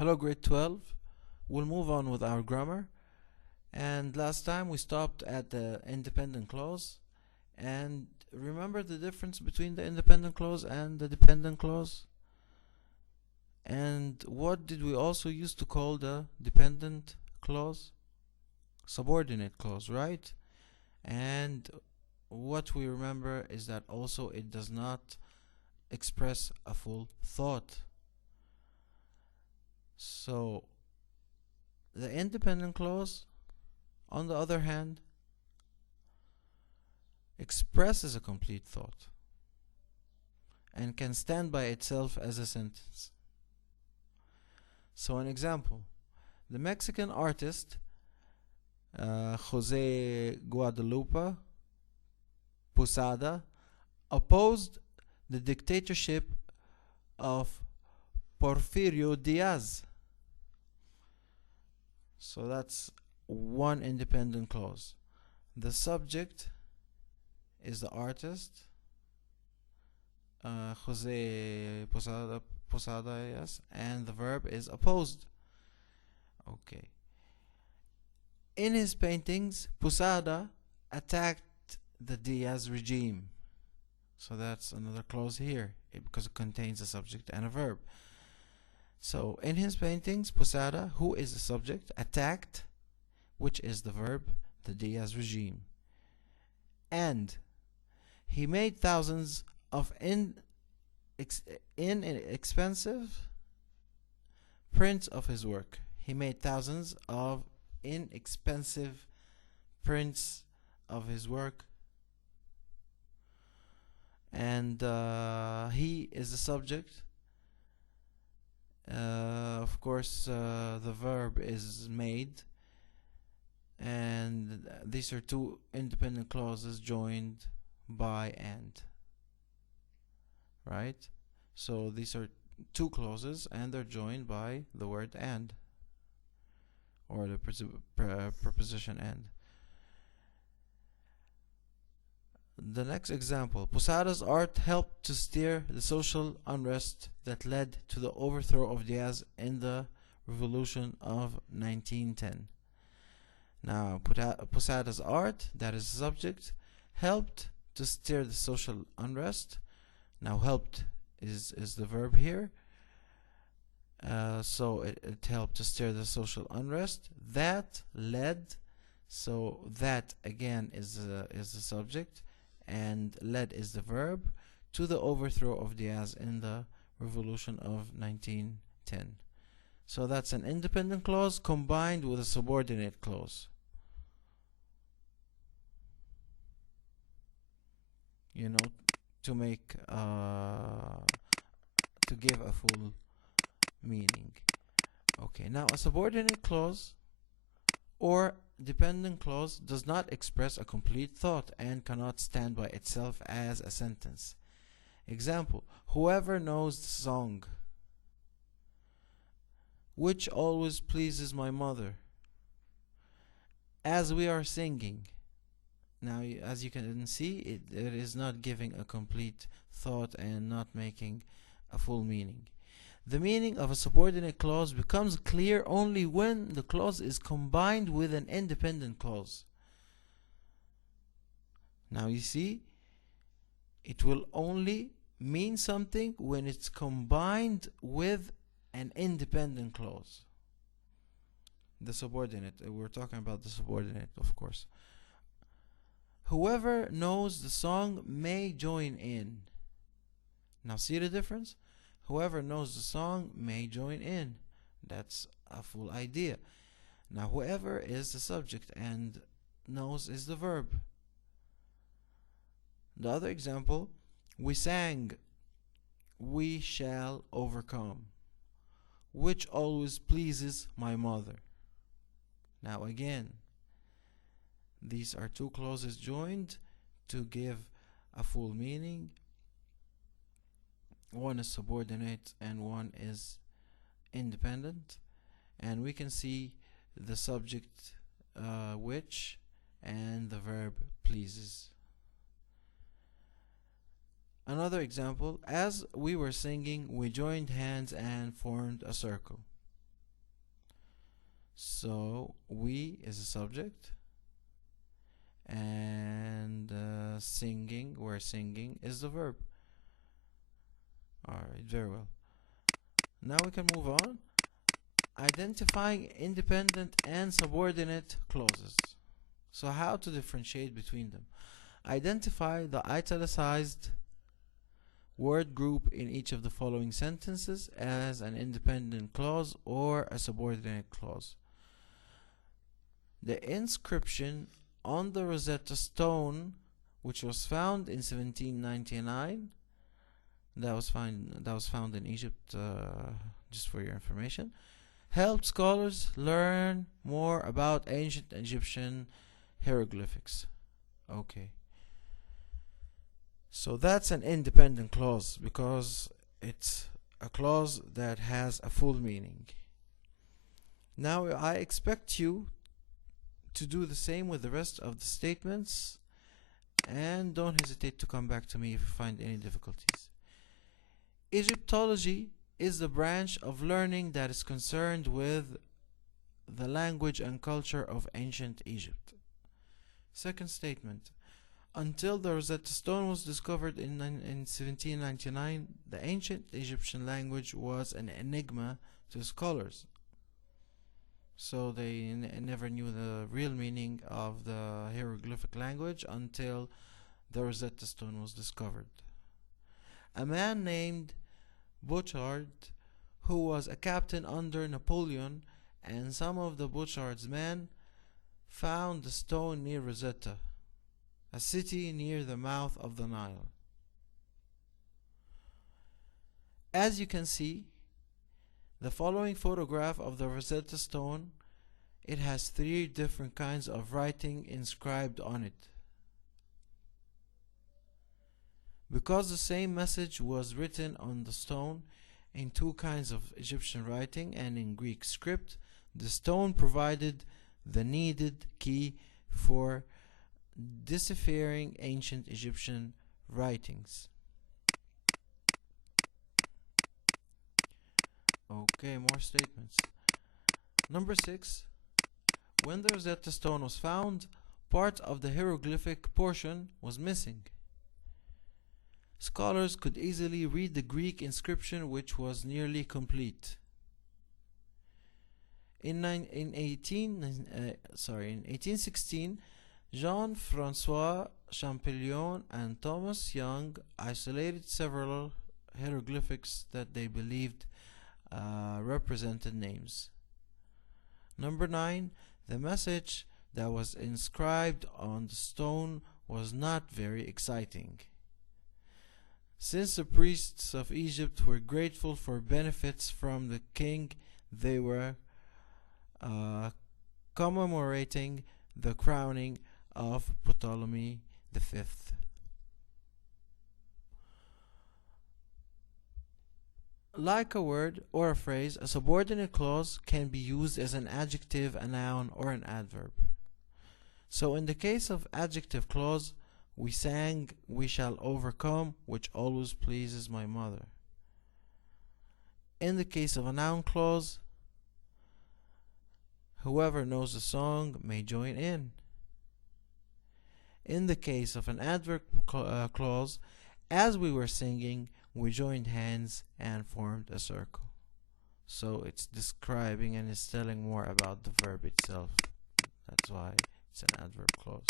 Hello grade 12. We'll move on with our grammar. And last time we stopped at the independent clause. And remember the difference between the independent clause and the dependent clause? And what did we also used to call the dependent clause? Subordinate clause, right? And what we remember is that also it does not express a full thought. So the independent clause, on the other hand, expresses a complete thought and can stand by itself as a sentence. So an example, the Mexican artist Jose Guadalupe Posada opposed the dictatorship of Porfirio Diaz. So that's one independent clause. The subject is the artist, Jose Posada, yes, and the verb is opposed. Okay. In his paintings, Posada attacked the Diaz regime. So that's another clause here, because it contains a subject and a verb. So in his paintings, Posada, who is the subject, attacked, which is the verb, the Diaz regime. And he made thousands of inexpensive prints of his work. He made thousands of inexpensive prints of his work. And he is the subject. Of course, the verb is made. And these are two independent clauses joined by and. Right? So these are two clauses and they're joined by the word and, or the preposition and. The next example, Posada's art helped to steer the social unrest that led to the overthrow of Diaz in the revolution of 1910. Now, Posada's art, that is the subject, helped to steer the social unrest. Now, helped is the verb here. So it helped to steer the social unrest. That led, so that again is the subject, and led is the verb, to the overthrow of Diaz in the revolution of 1910. So that's an independent clause combined with a subordinate clause. You know, to make to give a full meaning. Okay, now a subordinate clause or dependent clause does not express a complete thought and cannot stand by itself as a sentence. Example, whoever knows the song which always pleases my mother, as we are singing. Now, as you can see, it is not giving a complete thought and not making a full meaning. The meaning of a subordinate clause becomes clear only when the clause is combined with an independent clause. Now you see, it will only mean something when it's combined with an independent clause. The subordinate, we're talking about the subordinate, of course. Whoever knows the song may join in. Now see the difference? Whoever knows the song may join in. That's a full idea. Now whoever is the subject and knows is the verb. The other example, we sang, we shall overcome, which always pleases my mother. Now again, these are two clauses joined to give a full meaning. One is subordinate and one is independent, and we can see the subject which and the verb pleases. Another example, as we were singing, we joined hands and formed a circle. So we is a subject, and singing, where singing is the verb. Alright, very well. Now we can move on. Identifying independent and subordinate clauses. So how to differentiate between them? Identify the italicized word group in each of the following sentences as an independent clause or a subordinate clause. The inscription on the Rosetta Stone, which was found in 1799, that was found in Egypt, just for your information, helped scholars learn more about ancient Egyptian hieroglyphics. Okay. So that's an independent clause because it's a clause that has a full meaning. Now I expect you to do the same with the rest of the statements, and don't hesitate to come back to me if you find any difficulties. Egyptology is the branch of learning that is concerned with the language and culture of ancient Egypt. Second statement. Until the Rosetta Stone was discovered in 1799, the ancient Egyptian language was an enigma to scholars. So they never knew the real meaning of the hieroglyphic language until the Rosetta Stone was discovered. A man named Bouchard, who was a captain under Napoleon, and some of the Bouchard's men found the stone near Rosetta, a city near the mouth of the Nile. As you can see, the following photograph of the Rosetta Stone, it has 3 different kinds of writing inscribed on it. Because the same message was written on the stone in 2 kinds of Egyptian writing and in Greek script, the stone provided the needed key for deciphering ancient Egyptian writings. Okay, more statements. Number 6. When the Rosetta Stone was found, part of the hieroglyphic portion was missing. Scholars could easily read the Greek inscription, which was nearly complete. In 1816, Jean-François Champollion and Thomas Young isolated several hieroglyphics that they believed represented names. Number 9. The message that was inscribed on the stone was not very exciting. Since the priests of Egypt were grateful for benefits from the king, they were commemorating the crowning of Ptolemy V. Like a word or a phrase, a subordinate clause can be used as an adjective, a noun, or an adverb. So in the case of adjective clause, we sang, "We shall overcome, which always pleases my mother." In the case of a noun clause, whoever knows the song may join in. In the case of an adverb clause, as we were singing, we joined hands and formed a circle. So it's describing and is telling more about the verb itself. That's why it's an adverb clause.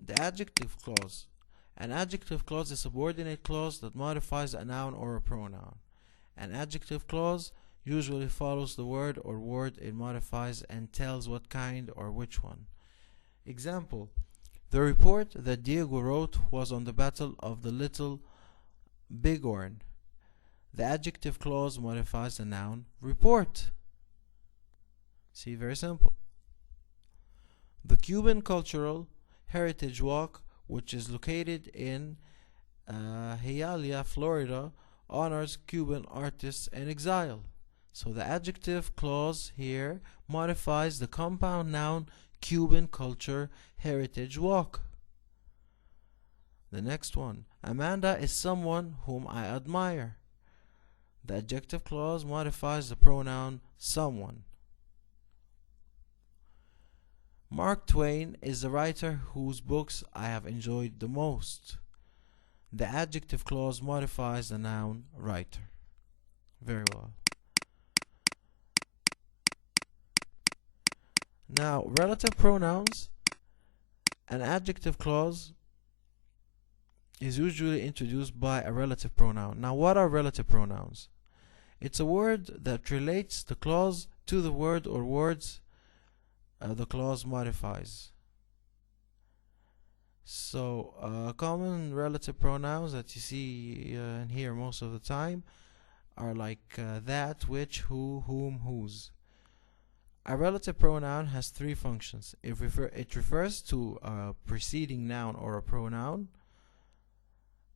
The adjective clause. An adjective clause is a subordinate clause that modifies a noun or a pronoun. An adjective clause usually follows the word or word it modifies and tells what kind or which one. Example: the report that Diego wrote was on the Battle of the Little Bighorn. The adjective clause modifies the noun report. See, very simple. The Cuban Cultural Heritage Walk, which is located in Hialeah, Florida, honors Cuban artists in exile. So the adjective clause here modifies the compound noun Cuban Culture Heritage Walk. The next one. Amanda is someone whom I admire. The adjective clause modifies the pronoun someone. Mark Twain is the writer whose books I have enjoyed the most. The adjective clause modifies the noun writer. Very well. Now, relative pronouns. An adjective clause is usually introduced by a relative pronoun. Now, what are relative pronouns? It's a word that relates the clause to the word or words the clause modifies. So, common relative pronouns that you see and hear most of the time are like that, which, who, whom, whose. A relative pronoun has three functions. It refers to a preceding noun or a pronoun,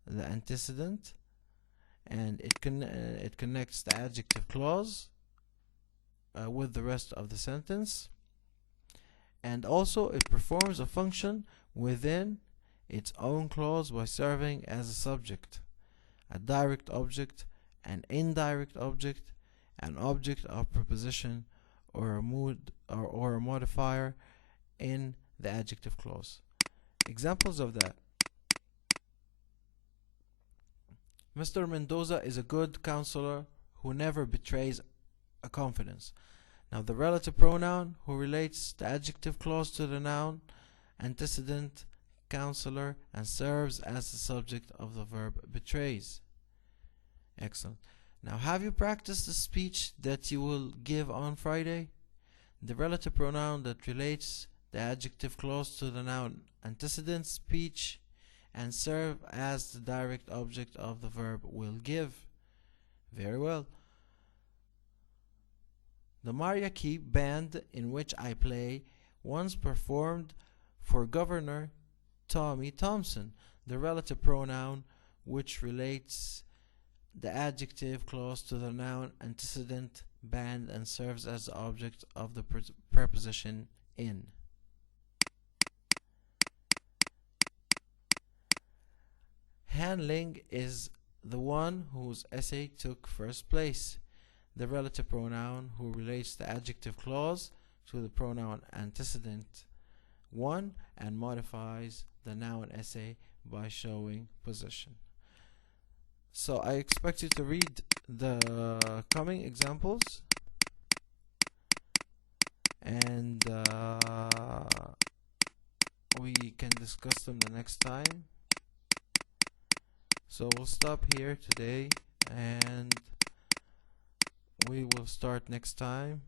the antecedent, and it connects the adjective clause with the rest of the sentence, and also it performs a function within its own clause by serving as a subject, a direct object, an indirect object, an object of preposition, or a mood or a modifier in the adjective clause. Examples of that: Mr. Mendoza is a good counselor who never betrays a confidence. Now, the relative pronoun who relates the adjective clause to the noun, antecedent, counselor, and serves as the subject of the verb betrays. Excellent. Now, have you practiced the speech that you will give on Friday? The relative pronoun that relates the adjective clause to the noun, antecedent, speech, and serve as the direct object of the verb will give. Very well. The mariachi band in which I play once performed for Governor Tommy Thompson. The relative pronoun which relates the adjective clause to the noun, antecedent, band, and serves as the object of the preposition in. Handling is the one whose essay took first place. The relative pronoun who relates the adjective clause to the pronoun antecedent one and modifies the noun essay by showing position. So I expect you to read the coming examples and we can discuss them the next time. So we'll stop here today and we will start next time.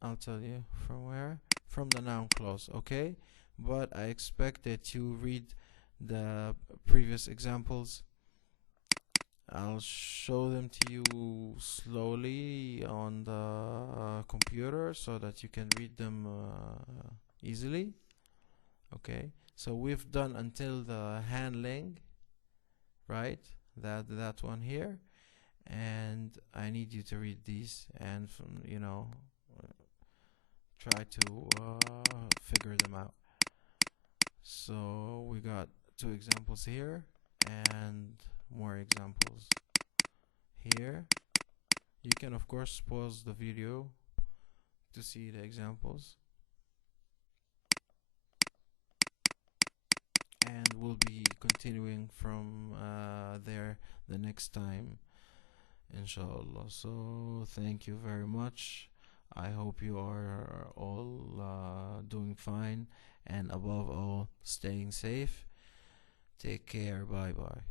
I'll tell you from where. From the noun clause, okay? But I expect that you read the previous examples. I'll show them to you slowly on the computer so that you can read them easily. Okay, so we've done until the handling, right? That one here, and I need you to read these and try to figure them out. So we got two examples here and more examples here. You can of course pause the video to see the examples, and we'll be continuing from there the next time, inshallah. So thank you very much. I hope you are all doing fine, and above all, staying safe. Take care. Bye bye.